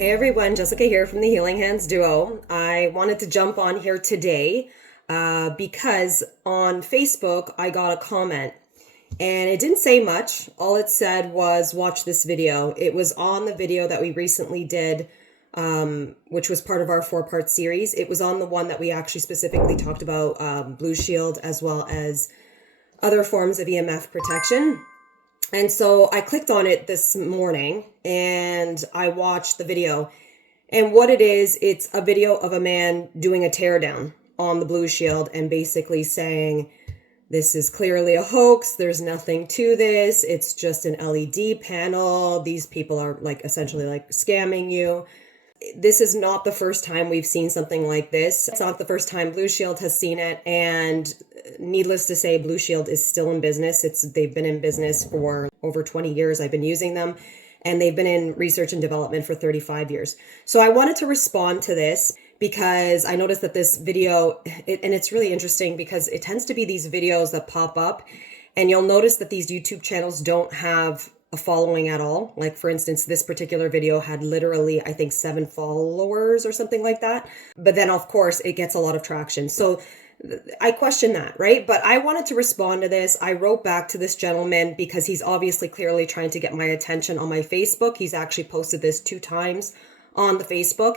Hey everyone, Jessica here from the Healing Hands Duo. I wanted to jump on here today because on Facebook I got a comment and it didn't say much. All it said was watch this video. It was on the video that we recently did, which was part of our 4-part series. It was on the one that we actually specifically talked about Blushield as well as other forms of EMF protection. And so I clicked on it this morning and I watched the video. And what it is, it's a video of a man doing a teardown on the Blushield and basically saying, this is clearly a hoax. There's nothing to this. It's just an LED panel. These people are essentially scamming you. This is not the first time we've seen something like this. It's not the first time Blushield has seen it. And needless to say, Blushield is still in business. They've been in business for over 20 years. I've been using them. And they've been in research and development for 35 years. So I wanted to respond to this because I noticed that this video, and it's really interesting because it tends to be these videos that pop up. And you'll notice that these YouTube channels don't have a following at all. Like for instance, this particular video had literally, I think 7 followers or something like that. But then of course it gets a lot of traction. So I question that, right? But I wanted to respond to this. I wrote back to this gentleman because he's obviously clearly trying to get my attention on my Facebook. He's actually posted this 2 times on the Facebook.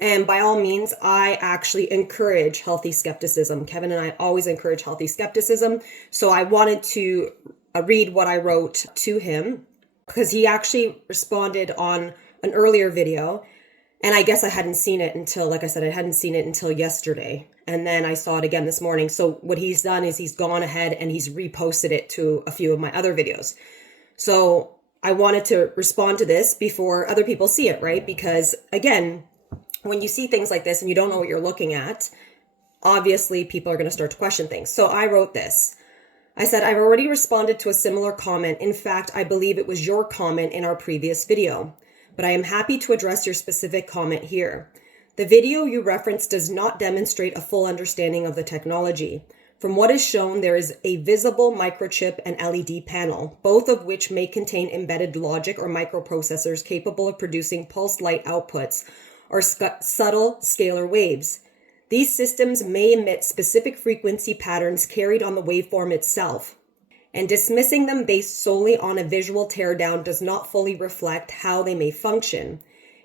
And by all means, I actually encourage healthy skepticism. Kevin and I always encourage healthy skepticism. So I wanted to read what I wrote to him, because he actually responded on an earlier video. And I guess I hadn't seen it until, like I said, I hadn't seen it until yesterday. And then I saw it again this morning. So what he's done is he's gone ahead and he's reposted it to a few of my other videos. So I wanted to respond to this before other people see it, right? Because again, when you see things like this and you don't know what you're looking at, obviously people are going to start to question things. So I wrote this. I said, I've already responded to a similar comment. In fact, I believe it was your comment in our previous video, but I am happy to address your specific comment here. The video you referenced does not demonstrate a full understanding of the technology. From what is shown, there is a visible microchip and LED panel, both of which may contain embedded logic or microprocessors capable of producing pulsed light outputs or subtle scalar waves. These systems may emit specific frequency patterns carried on the waveform itself, and dismissing them based solely on a visual teardown does not fully reflect how they may function.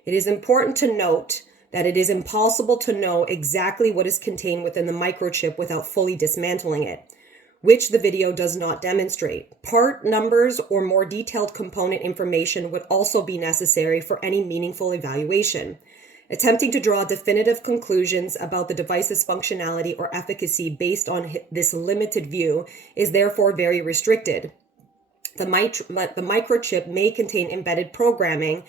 It is important to note that it is impossible to know exactly what is contained within the microchip without fully dismantling it, which the video does not demonstrate. Part numbers or more detailed component information would also be necessary for any meaningful evaluation. Attempting to draw definitive conclusions about the device's functionality or efficacy based on this limited view is therefore very restricted. The microchip may contain embedded programming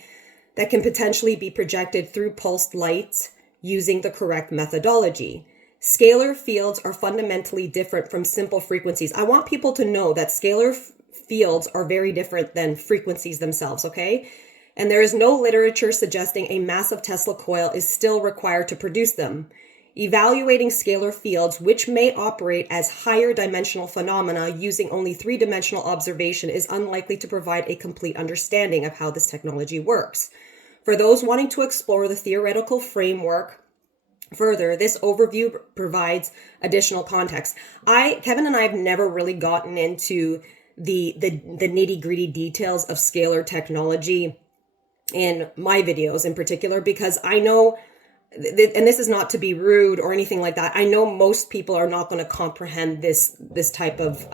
that can potentially be projected through pulsed lights using the correct methodology. Scalar fields are fundamentally different from simple frequencies. I want people to know that scalar fields are very different than frequencies themselves, okay? And there is no literature suggesting a massive Tesla coil is still required to produce them. Evaluating scalar fields, which may operate as higher dimensional phenomena using only 3-dimensional observation, is unlikely to provide a complete understanding of how this technology works. For those wanting to explore the theoretical framework further, this overview provides additional context. Kevin and I have never really gotten into the nitty-gritty details of scalar technology in my videos in particular, because I know, and this is not to be rude or anything like that, I know most people are not going to comprehend this type of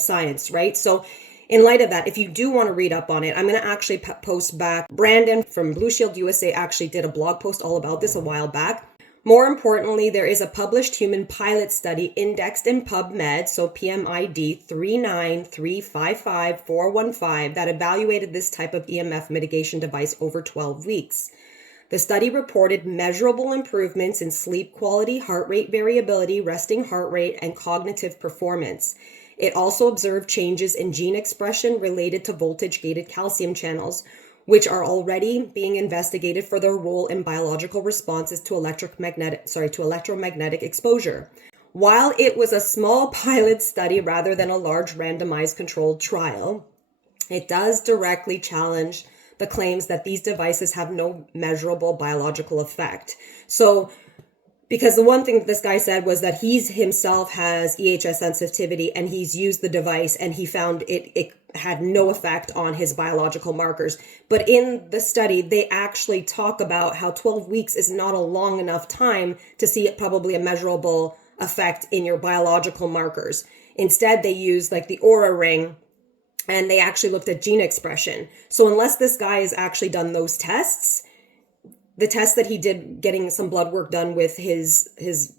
science, right? So in light of that, if you do want to read up on it, I'm going to actually post back. Brandon from Blushield USA actually did a blog post all about this a while back. More importantly, there is a published human pilot study indexed in PubMed, so PMID 393554415, that evaluated this type of EMF mitigation device over 12 weeks. The study reported measurable improvements in sleep quality, heart rate variability, resting heart rate, and cognitive performance. It also observed changes in gene expression related to voltage-gated calcium channels, which are already being investigated for their role in biological responses to electromagnetic exposure. While it was a small pilot study rather than a large randomized controlled trial, it does directly challenge the claims that these devices have no measurable biological effect. So, because the one thing that this guy said was that he's himself has EHS sensitivity and he's used the device and he found it had no effect on his biological markers. But in the study, they actually talk about how 12 weeks is not a long enough time to see probably a measurable effect in your biological markers. Instead, they used like the Aura ring and they actually looked at gene expression. So unless this guy has actually done those tests, the tests that he did getting some blood work done with his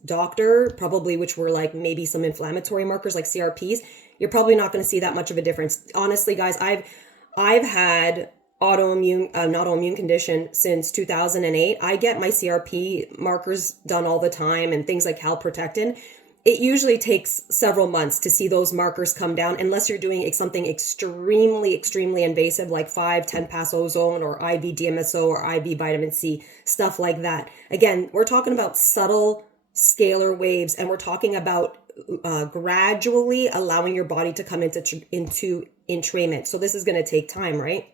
doctor, probably, which were like maybe some inflammatory markers like CRPs, you're probably not going to see that much of a difference. Honestly, guys, I've had autoimmune condition since 2008. I get my CRP markers done all the time and things like calprotectin. It usually takes several months to see those markers come down unless you're doing something extremely invasive like 5-10 pass ozone or IV DMSO or IV vitamin C, stuff like that. Again, we're talking about subtle scalar waves and we're talking about gradually allowing your body to come into entrainment. So this is going to take time, right?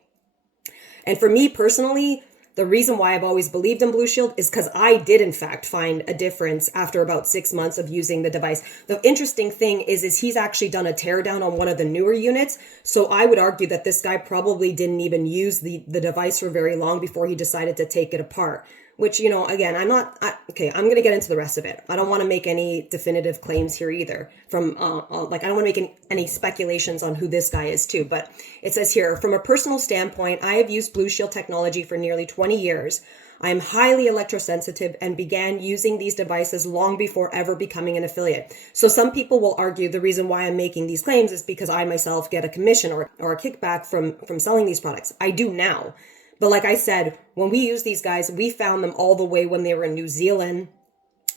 And for me personally, the reason why I've always believed in Blushield is because I did in fact find a difference after about 6 months of using the device. The interesting thing is he's actually done a teardown on one of the newer units. So I would argue that this guy probably didn't even use the device for very long before he decided to take it apart. Which, you know, again, I'm going to get into the rest of it. I don't want to make any definitive claims here either I don't want to make any speculations on who this guy is too. But it says here, from a personal standpoint, I have used Blushield technology for nearly 20 years. I am highly electrosensitive and began using these devices long before ever becoming an affiliate. So some people will argue the reason why I'm making these claims is because I myself get a commission or a kickback from selling these products. I do now. But like I said, when we use these guys, we found them all the way when they were in New Zealand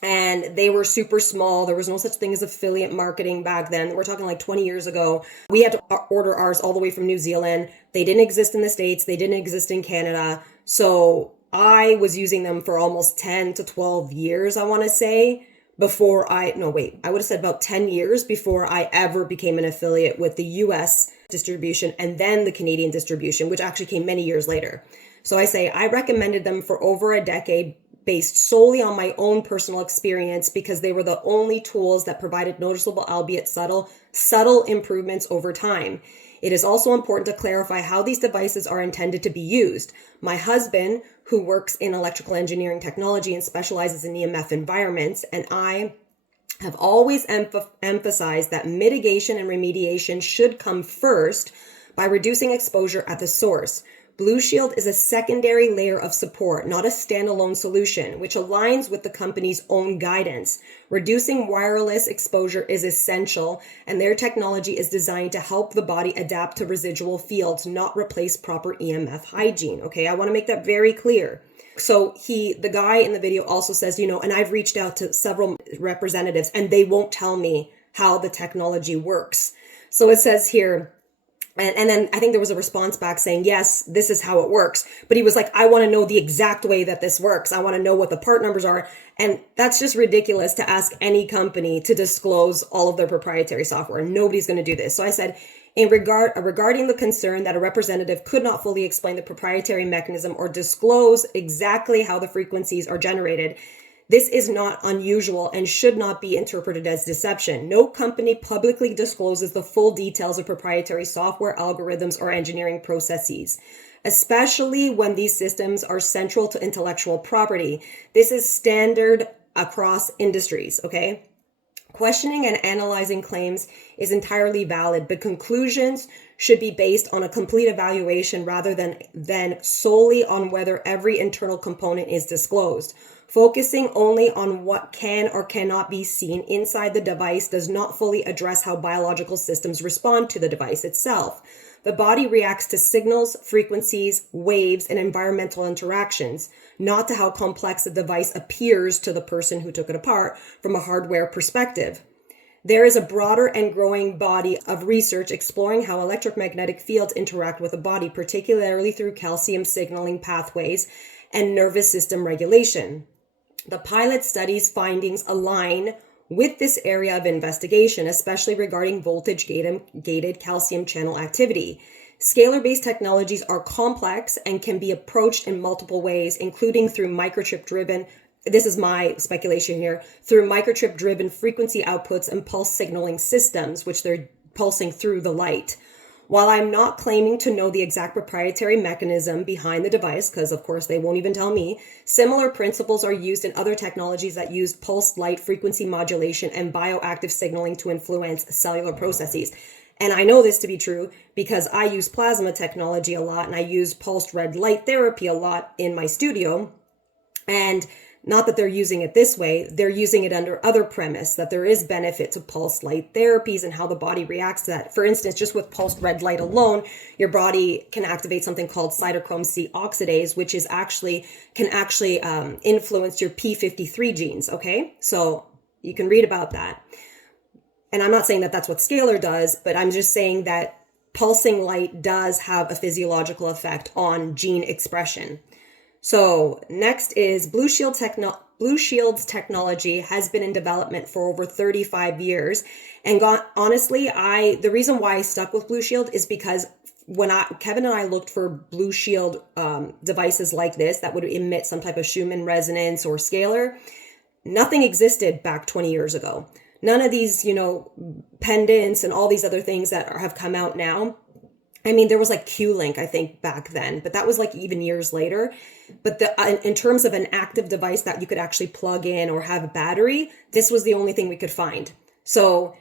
and they were super small. There was no such thing as affiliate marketing back then. We're talking like 20 years ago. We had to order ours all the way from New Zealand. They didn't exist in the States. They didn't exist in Canada. So I was using them for almost 10 to 12 years, I want to say, I would have said about 10 years before I ever became an affiliate with the US distribution and then the Canadian distribution, which actually came many years later. So I recommended them for over a decade based solely on my own personal experience because they were the only tools that provided noticeable, albeit subtle improvements over time. It is also important to clarify how these devices are intended to be used. My husband, who works in electrical engineering technology and specializes in EMF environments, and I have always emphasized that mitigation and remediation should come first by reducing exposure at the source. Blushield is a secondary layer of support, not a standalone solution, which aligns with the company's own guidance. Reducing wireless exposure is essential, and their technology is designed to help the body adapt to residual fields, not replace proper EMF hygiene. Okay, I want to make that very clear. So the guy in the video also says, and I've reached out to several representatives and they won't tell me how the technology works. So it says here, and then I think there was a response back saying, yes, this is how it works. But he was like, I want to know the exact way that this works. I want to know what the part numbers are. And that's just ridiculous to ask any company to disclose all of their proprietary software. Nobody's going to do this. So I said, regarding the concern that a representative could not fully explain the proprietary mechanism or disclose exactly how the frequencies are generated, this is not unusual and should not be interpreted as deception. No company publicly discloses the full details of proprietary software, algorithms, or engineering processes, especially when these systems are central to intellectual property. This is standard across industries, okay? Questioning and analyzing claims is entirely valid, but conclusions should be based on a complete evaluation rather than solely on whether every internal component is disclosed. Focusing only on what can or cannot be seen inside the device does not fully address how biological systems respond to the device itself. The body reacts to signals, frequencies, waves, and environmental interactions, not to how complex the device appears to the person who took it apart from a hardware perspective. There is a broader and growing body of research exploring how electromagnetic fields interact with the body, particularly through calcium signaling pathways and nervous system regulation. The pilot study's findings align with this area of investigation, especially regarding voltage-gated calcium channel activity. Scalar-based technologies are complex and can be approached in multiple ways, including through microchip-driven, this is my speculation here, through microchip-driven frequency outputs and pulse signaling systems, which they're pulsing through the light. While I'm not claiming to know the exact proprietary mechanism behind the device, because of course they won't even tell me, similar principles are used in other technologies that use pulsed light frequency modulation and bioactive signaling to influence cellular processes. And I know this to be true because I use plasma technology a lot and I use pulsed red light therapy a lot in my studio. And not that they're using it this way, they're using it under other premise that there is benefit to pulsed light therapies and how the body reacts to that. For instance, just with pulsed red light alone, your body can activate something called cytochrome C oxidase, which is can actually influence your P53 genes. Okay, so you can read about that. And I'm not saying that that's what scalar does, but I'm just saying that pulsing light does have a physiological effect on gene expression. So next is Blueshield's technology has been in development for over 35 years. And honestly, the reason why I stuck with Blushield is because when Kevin and I looked for Blushield devices like this that would emit some type of Schumann resonance or scalar, nothing existed back 20 years ago. None of these, pendants and all these other things that have come out now. I mean, there was like Q-Link, I think, back then, but that was like even years later. But in terms of an active device that you could actually plug in or have a battery, this was the only thing we could find. So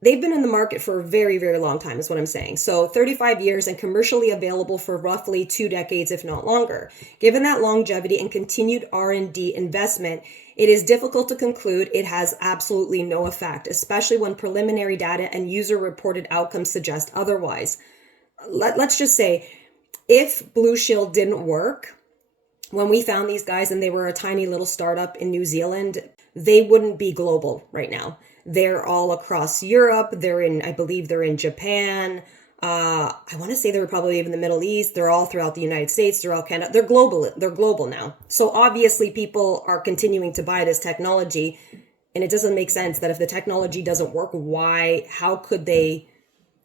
they've been in the market for a very, very long time is what I'm saying. So 35 years and commercially available for roughly 2 decades, if not longer. Given that longevity and continued R&D investment, it is difficult to conclude it has absolutely no effect, especially when preliminary data and user-reported outcomes suggest otherwise. Let's just say, if Blushield didn't work, when we found these guys and they were a tiny little startup in New Zealand, they wouldn't be global right now. They're all across Europe. I believe they're in Japan. I want to say they were probably even in the Middle East. They're all throughout the United States. They're all Canada. They're global. They're global now. So obviously people are continuing to buy this technology, and it doesn't make sense that if the technology doesn't work, how could they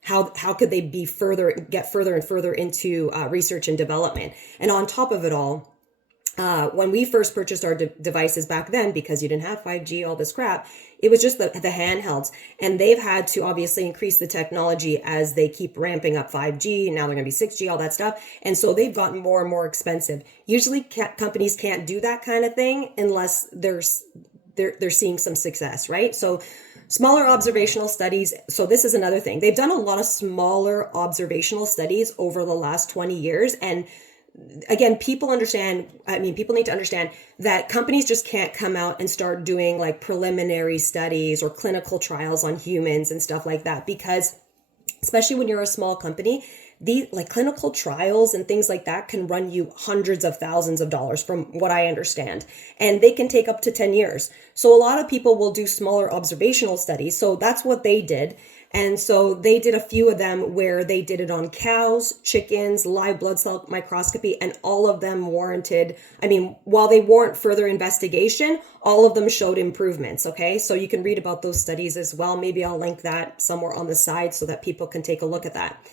get further and further into research and development? And on top of it all, when we first purchased our devices back then, because you didn't have 5G, all this crap, it was just the handhelds. And they've had to obviously increase the technology as they keep ramping up 5G. Now they're going to be 6G, all that stuff. And so they've gotten more and more expensive. Usually companies can't do that kind of thing unless they're seeing some success, right? So smaller observational studies. So this is another thing. They've done a lot of smaller observational studies over the last 20 years. And again, people need to understand that companies just can't come out and start doing like preliminary studies or clinical trials on humans and stuff like that, because especially when you're a small company, these like clinical trials and things like that can run you hundreds of thousands of dollars from what I understand, and they can take up to 10 years. So a lot of people will do smaller observational studies. So that's what they did. And so they did a few of them where they did it on cows, chickens, live blood cell microscopy, and all of them while they warrant further investigation, all of them showed improvements. Okay. So you can read about those studies as well. Maybe I'll link that somewhere on the side so that people can take a look at that.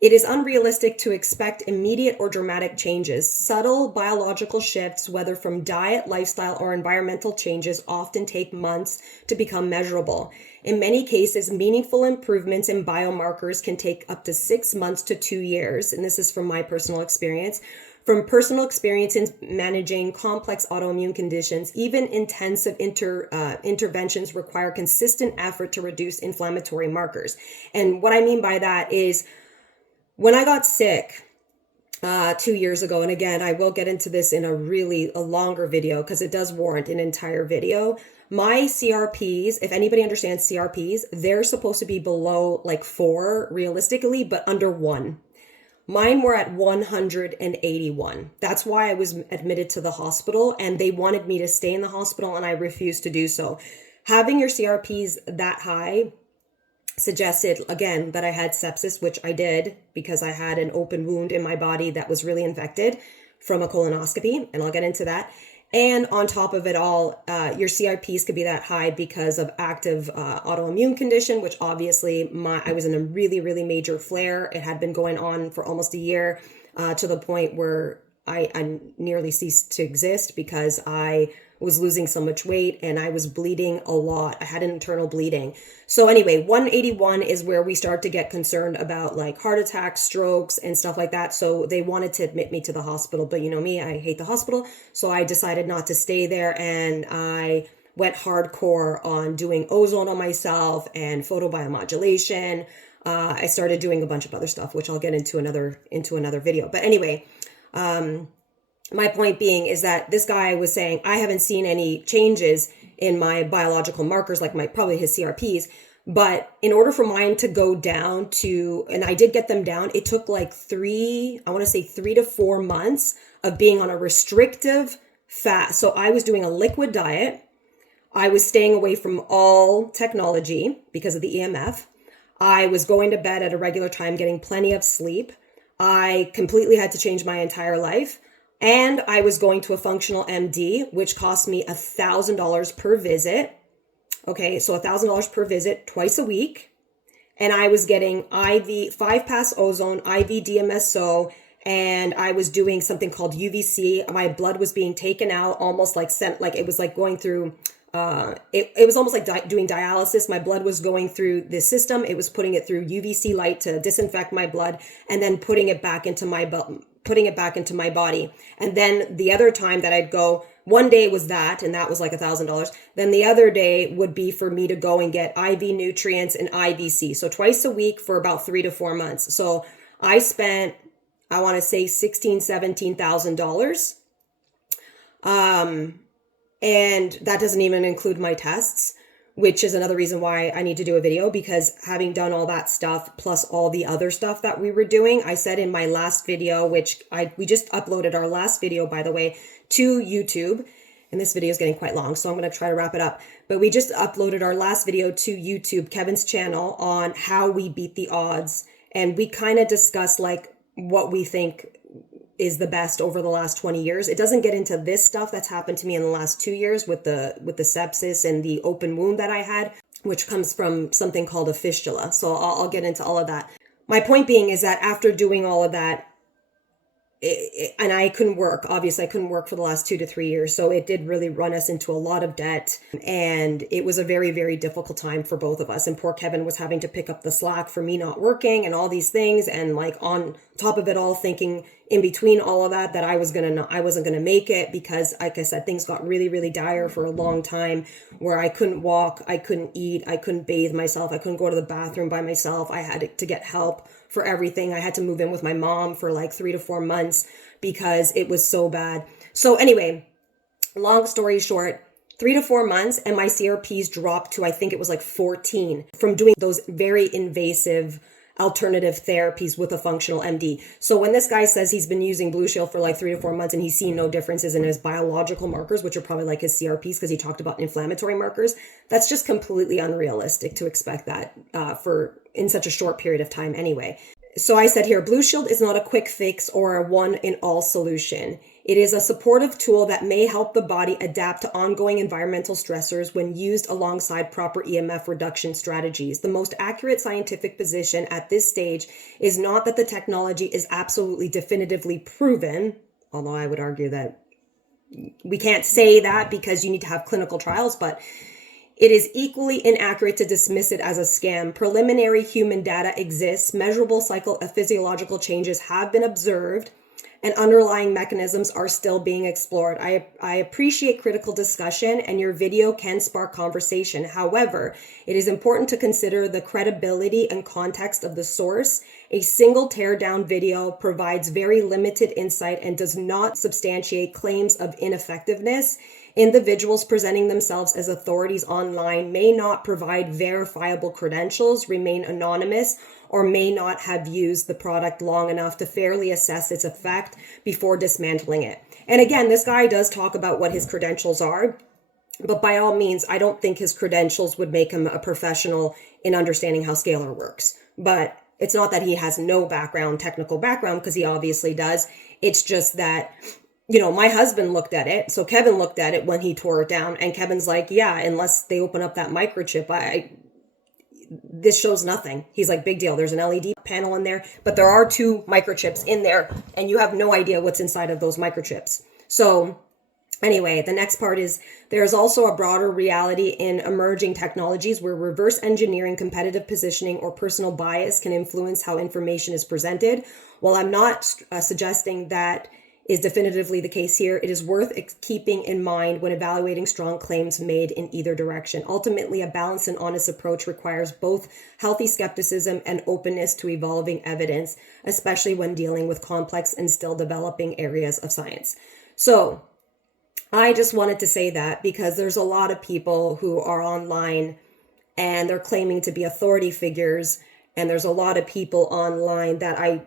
It is unrealistic to expect immediate or dramatic changes. Subtle biological shifts, whether from diet, lifestyle, or environmental changes, often take months to become measurable. In many cases, meaningful improvements in biomarkers can take up to 6 months to 2 years. And this is from my personal experience. From personal experience in managing complex autoimmune conditions, even intensive interventions require consistent effort to reduce inflammatory markers. And what I mean by that is, when I got sick 2 years ago, and again, I will get into this in a longer video because it does warrant an entire video. My CRPs, if anybody understands CRPs, they're supposed to be below like 4 realistically, but under 1. Mine were at 181. That's why I was admitted to the hospital, and they wanted me to stay in the hospital, and I refused to do so. Having your CRPs that high suggested, again, that I had sepsis, which I did because I had an open wound in my body that was really infected from a colonoscopy, and I'll get into that. And on top of it all, your CRPs could be that high because of active autoimmune condition, which obviously I was in a really, really major flare. It had been going on for almost a year, to the point where I nearly ceased to exist because I was losing so much weight and I was bleeding a lot. I had an internal bleeding. So anyway, 181 is where we start to get concerned about like heart attacks, strokes, and stuff like that. So they wanted to admit me to the hospital, but you know me, I hate the hospital. So I decided not to stay there, and I went hardcore on doing ozone on myself and photobiomodulation. I started doing a bunch of other stuff, which I'll get into another video. But anyway, my point being is that this guy was saying, I haven't seen any changes in my biological markers, like probably his CRPs. But in order for mine to go down to, and I did get them down, it took like 3 to 4 months of being on a restrictive fast. So I was doing a liquid diet. I was staying away from all technology because of the EMF. I was going to bed at a regular time, getting plenty of sleep. I completely had to change my entire life. And I was going to a functional MD, which cost me $1,000 per visit. Okay, so $1,000 per visit twice a week. And I was getting IV 5-pass ozone, IV DMSO, and I was doing something called UVC. My blood was being taken out almost like it was like going through, it was almost like doing dialysis. My blood was going through the system. It was putting it through UVC light to disinfect my blood and then putting it back into my body. And then the other time that I'd go, one day was that, and that was like $1,000. Then the other day would be for me to go and get IV nutrients and IVC. So twice a week for about 3 to 4 months. So I spent, I want to say $16,000, $17,000. And that doesn't even include my tests, which is another reason why I need to do a video, because having done all that stuff, plus all the other stuff that we were doing, I said in my last video, which we just uploaded our last video, by the way, to YouTube. And this video is getting quite long, so I'm going to try to wrap it up. But we just uploaded our last video to YouTube, Kevin's channel, on how we beat the odds. And we kind of discussed like what we think is the best over the last 20 years. It doesn't get into this stuff that's happened to me in the last 2 years with the sepsis and the open wound that I had, which comes from something called a fistula. So I'll get into all of that. My point being is that after doing all of that, and I couldn't work. Obviously, I couldn't work for the last 2 to 3 years. So it did really run us into a lot of debt. And it was a very, very difficult time for both of us. And poor Kevin was having to pick up the slack for me not working and all these things. And like on top of it all, thinking in between all of that I wasn't going to make it, because like I said, things got really, really dire for a long time, where I couldn't walk, I couldn't eat, I couldn't bathe myself, I couldn't go to the bathroom by myself. I had to get help for everything. I had to move in with my mom for like 3 to 4 months because it was so bad. So anyway, long story short, 3 to 4 months and my CRPs dropped to, I think it was like 14 from doing those very invasive alternative therapies with a functional MD. So when this guy says he's been using Blushield for like 3 to 4 months and he's seen no differences in his biological markers, which are probably like his CRPs, because he talked about inflammatory markers, that's just completely unrealistic to expect that in such a short period of time anyway. So I said here, Blushield is not a quick fix or a one-in-all solution. It is a supportive tool that may help the body adapt to ongoing environmental stressors when used alongside proper EMF reduction strategies. The most accurate scientific position at this stage is not that the technology is absolutely definitively proven, although I would argue that we can't say that because you need to have clinical trials, but it is equally inaccurate to dismiss it as a scam. Preliminary human data exists, measurable physiological changes have been observed, and underlying mechanisms are still being explored. I appreciate critical discussion, and your video can spark conversation. However, it is important to consider the credibility and context of the source. A single teardown video provides very limited insight and does not substantiate claims of ineffectiveness. Individuals presenting themselves as authorities online may not provide verifiable credentials, remain anonymous, or may not have used the product long enough to fairly assess its effect before dismantling it. And again, this guy does talk about what his credentials are, but by all means, I don't think his credentials would make him a professional in understanding how scalar works. But it's not that he has no technical background, because he obviously does. It's just that my husband looked at it. So Kevin looked at it when he tore it down, and Kevin's like, yeah, unless they open up that microchip, this shows nothing. He's like, big deal. There's an LED panel in there, but there are 2 microchips in there, and you have no idea what's inside of those microchips. So anyway, the next part is there's also a broader reality in emerging technologies where reverse engineering, competitive positioning, or personal bias can influence how information is presented. While I'm not suggesting that is definitively the case here, it is worth keeping in mind when evaluating strong claims made in either direction. Ultimately, a balanced and honest approach requires both healthy skepticism and openness to evolving evidence, especially when dealing with complex and still developing areas of science. So I just wanted to say that because there's a lot of people who are online and they're claiming to be authority figures, and there's a lot of people online that I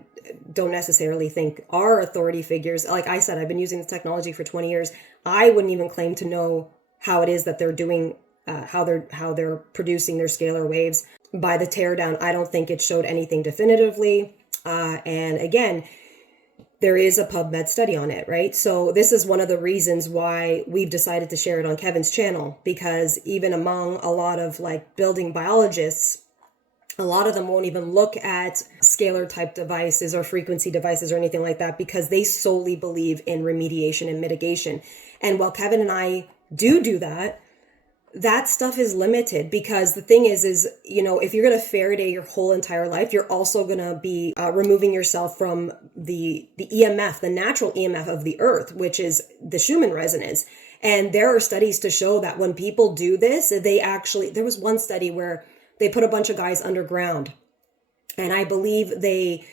don't necessarily think are authority figures. Like I said, I've been using this technology for 20 years. I wouldn't even claim to know how it is that they're doing, how they're producing their scalar waves. By the teardown, I don't think it showed anything definitively. And again, there is a PubMed study on it, right? So this is one of the reasons why we've decided to share it on Kevin's channel, because even among a lot of like building biologists, a lot of them won't even look at scalar type devices or frequency devices or anything like that, because they solely believe in remediation and mitigation. And while Kevin and I do that, that stuff is limited, because the thing is, if you're going to Faraday your whole entire life, you're also going to be removing yourself from the EMF, the natural EMF of the earth, which is the Schumann resonance. And there are studies to show that when people do this, there was one study where they put a bunch of guys underground, and I believe they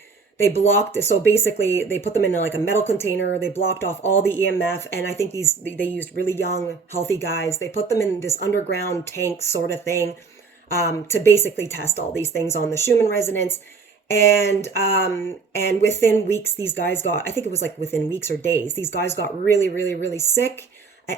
blocked. So basically they put them in like a metal container. They blocked off all the EMF. And I think they used really young, healthy guys. They put them in this underground tank sort of thing, to basically test all these things on the Schumann resonance. And within weeks, these guys I think it was like within weeks or days, these guys got really, really, really sick.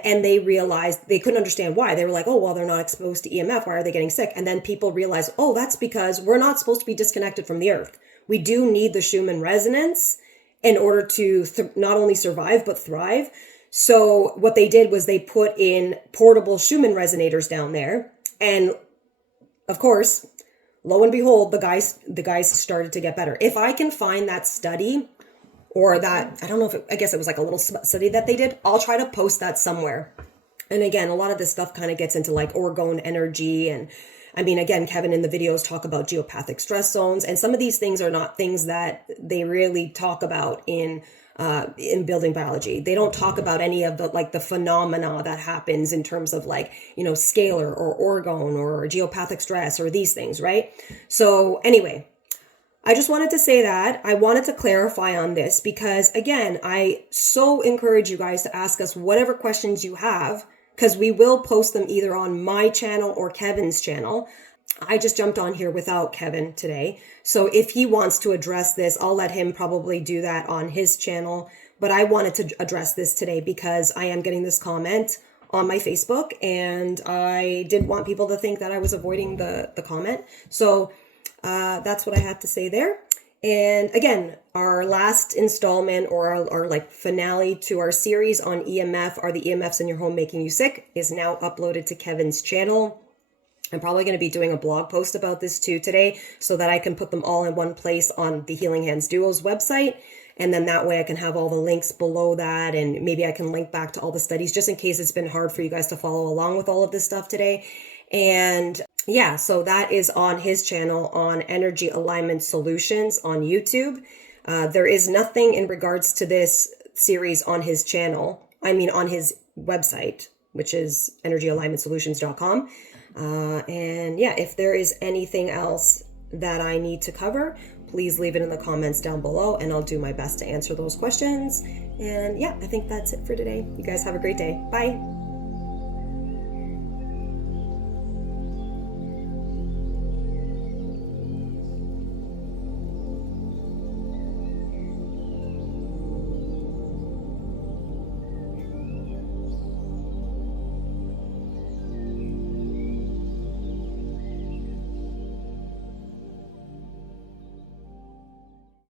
And they realized they couldn't understand why. They were like, oh, well, they're not exposed to EMF. Why are they getting sick? And then people realized, oh, that's because we're not supposed to be disconnected from the earth. We do need the Schumann resonance in order to not only survive, but thrive. So what they did was they put in portable Schumann resonators down there. And of course, lo and behold, the guys started to get better. If I can find that study, or that, I don't know I guess it was like a little study that they did, I'll try to post that somewhere. And again, a lot of this stuff kind of gets into like orgone energy. And I mean, again, Kevin in the videos talk about geopathic stress zones. And some of these things are not things that they really talk about in building biology. They don't talk about any of the phenomena that happens in terms of scalar or orgone or geopathic stress or these things, right? So anyway, I just wanted to say that. I wanted to clarify on this because, again, I so encourage you guys to ask us whatever questions you have, because we will post them either on my channel or Kevin's channel. I just jumped on here without Kevin today. So if he wants to address this, I'll let him probably do that on his channel. But I wanted to address this today because I am getting this comment on my Facebook, and I didn't want people to think that I was avoiding the comment. So that's what I have to say there. And again, our last installment or our finale to our series on EMF, are the EMFs in your home making you sick, is now uploaded to Kevin's channel. I'm probably going to be doing a blog post about this too today, so that I can put them all in one place on the Healing Hands Duo's website. And then that way I can have all the links below that, and maybe I can link back to all the studies just in case it's been hard for you guys to follow along with all of this stuff today. And yeah, so that is on his channel on Energy Alignment Solutions on YouTube. There is nothing in regards to this series on his channel. I mean, on his website, which is energyalignmentsolutions.com. And yeah, if there is anything else that I need to cover, please leave it in the comments down below and I'll do my best to answer those questions. And yeah, I think that's it for today. You guys have a great day. Bye.